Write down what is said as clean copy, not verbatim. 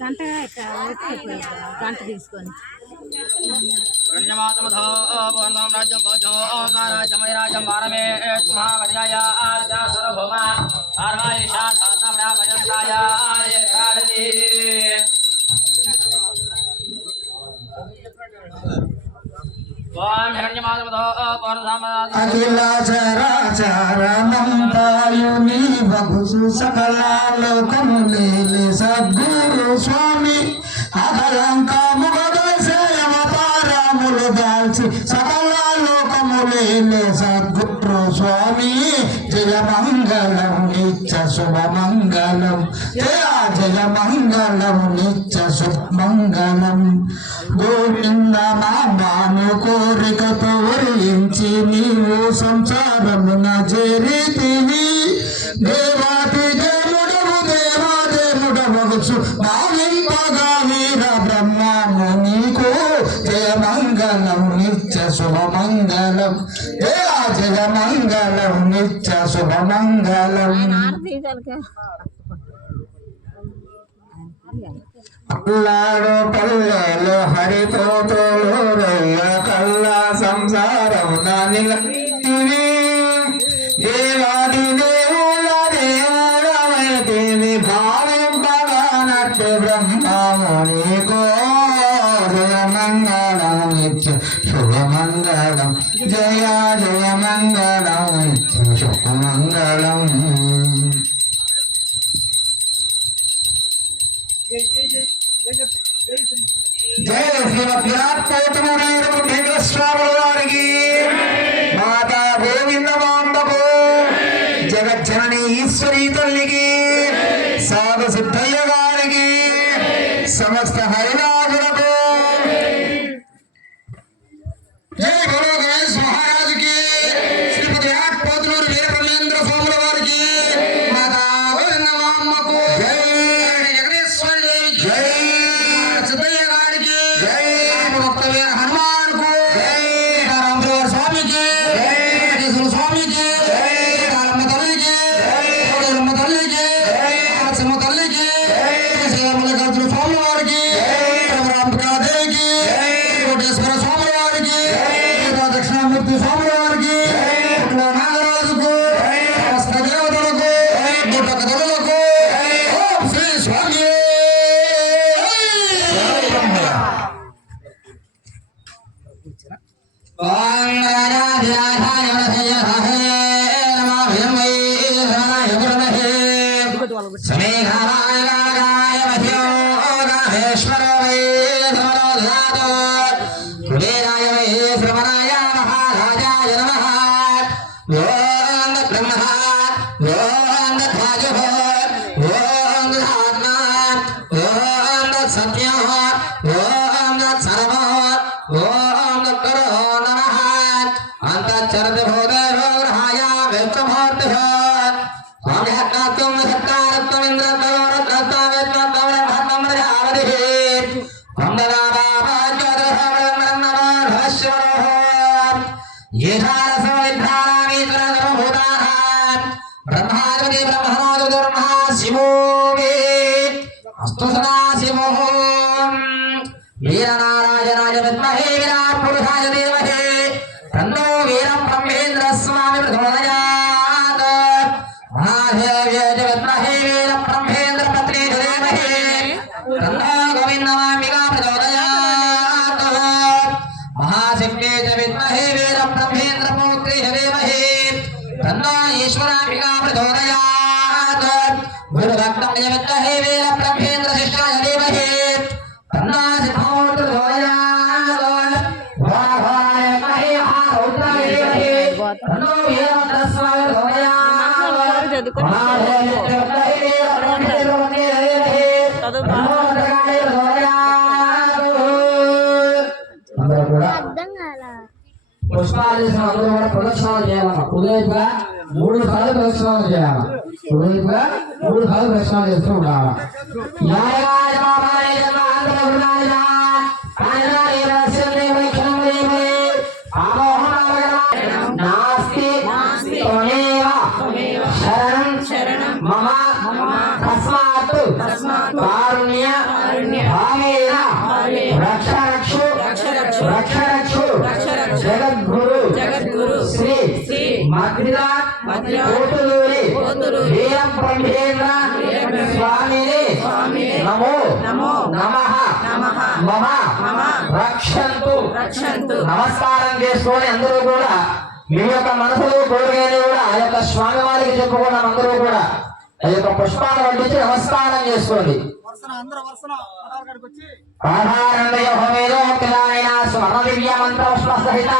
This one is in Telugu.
గంట గంట తీసుకొని అఖిలాచరాచరమంతాయుని బహుసు సకల లోకములేలే సద్గురు స్వామి అకలంకముగదశయమతారములు దాల్చి సకల లోకములేలే సద్గురు స్వామి జయ మంగళం నిత్య శుభమంగళం జయ జయ మంగళం నిత్య శుభమంగళం గోవింద నామాను కోరికతో వరించి నీవు సంసారమున చేరితివి దేవాతి జయముడవు దేవాదేవుడవగుచు భావింపగా వీర బ్రహ్మము నీకు జయ మంగళం నిత్య శుభమంగళం జయ జయ మంగళం నిత్య శుభమంగళం అల్లాడు పల్లెలు హరిపోతులు రొయ్య కల్లా సంసారం నిలవి దేవాది దేవుల దేవుడమైతివి భావింపగానట్టు బ్రహ్మమునికో జయ మంగళం నిత్య శుభమంగళం జయ జయ మంగళం నిత్య శుభమంగళం జయ శ్రీమద్యాత్మోత్తమేంద్ర స్వాముల వారికి మాతా గోవిందమాంబకు జగజ్జనని ఈశ్వరీ తల్లికి సాధు సిద్ధయ్య గారికి సమస్త హరినాథులకు జయ గురు గణేష్ మహారాజుకి శ్రీమతి ఆత్మోత్తమూరు వీరబ్రహ్మేంద్ర స్వాముల వారికి మాతా గోవిందమాంబకు జై జగదీశ్వరి దేవికి జై సిద్ధయ్య గారికి జై భక్తవీర హనుమాన్కు జై రామదేవ స్వామికి జై వెంకటేశ్వర స్వామికి జై రామ తల్లికి జై రామ తల్లికి జై నరసింహ తల్లికి జై శ్రీరామలకాంతుల స్వామి వారికి జై రామరాంబికాదేవికి జై కోటేశ్వర స్వామి వారికి జై దక్షిణామూర్తి స్వామి వారికి జై నాగరాజుకు జై సమస్త దేవతలకు జై దీపక తల్లులకు జై ఓం శ్రీ స్వామి వీరనారాయణాయ విద్మహే విరాట్ పురుషాయ ధీమహి తన్నో వీరం బ్రహ్మేంద్ర స్వామి ప్రచోదయాత్ మహాదేవ్యాయ విద్మహే వీర బ్రహ్మేంద్ర పత్ని ధీమహి తన్నో గోవిందమాంబికా ప్రచోదయాత్ మహాశక్తే విద్మహే వీర బ్రహ్మేంద్ర పౌత్రి ధీమహి తన్నో ఈశ్వరాంబికా ప్రచోదయాత్ గురుభక్తాయ విద్మహే వీర బ్రహ్మేంద్ర శిష్యాయ ధీమహి పుష్పాలు ప్రదక్షిణాలు చేయాలన్న ఉదయపుగా 3 సార్లు ప్రదక్షిణాలు చేయాలి ఉదయపుగా 3 సార్లు ప్రదక్షిణాలు చేస్తూ ఉండాలి శరణం మమ తస్మాత్ కారుణ్య భావేన రక్ష రక్షు రక్ష రక్షు జగద్గురు శ్రీ కోతులూరి వీరం బ్రహ్మేంద్ర స్వామిని నమో నమః మమ రక్షంతు. నమస్కారం చేసుకొని అందరూ కూడా మీ యొక్క మనసులో కోరికలు కూడా ఆ యొక్క స్వామి వారికి చెప్పుకున్నాం. అందరూ కూడా ఆ యొక్క పుష్పాలు పండించి నమస్కారం చేసుకోండి. ఆధారంగా స్మరణ దివ్య మంత్ర పుష్ప సహిత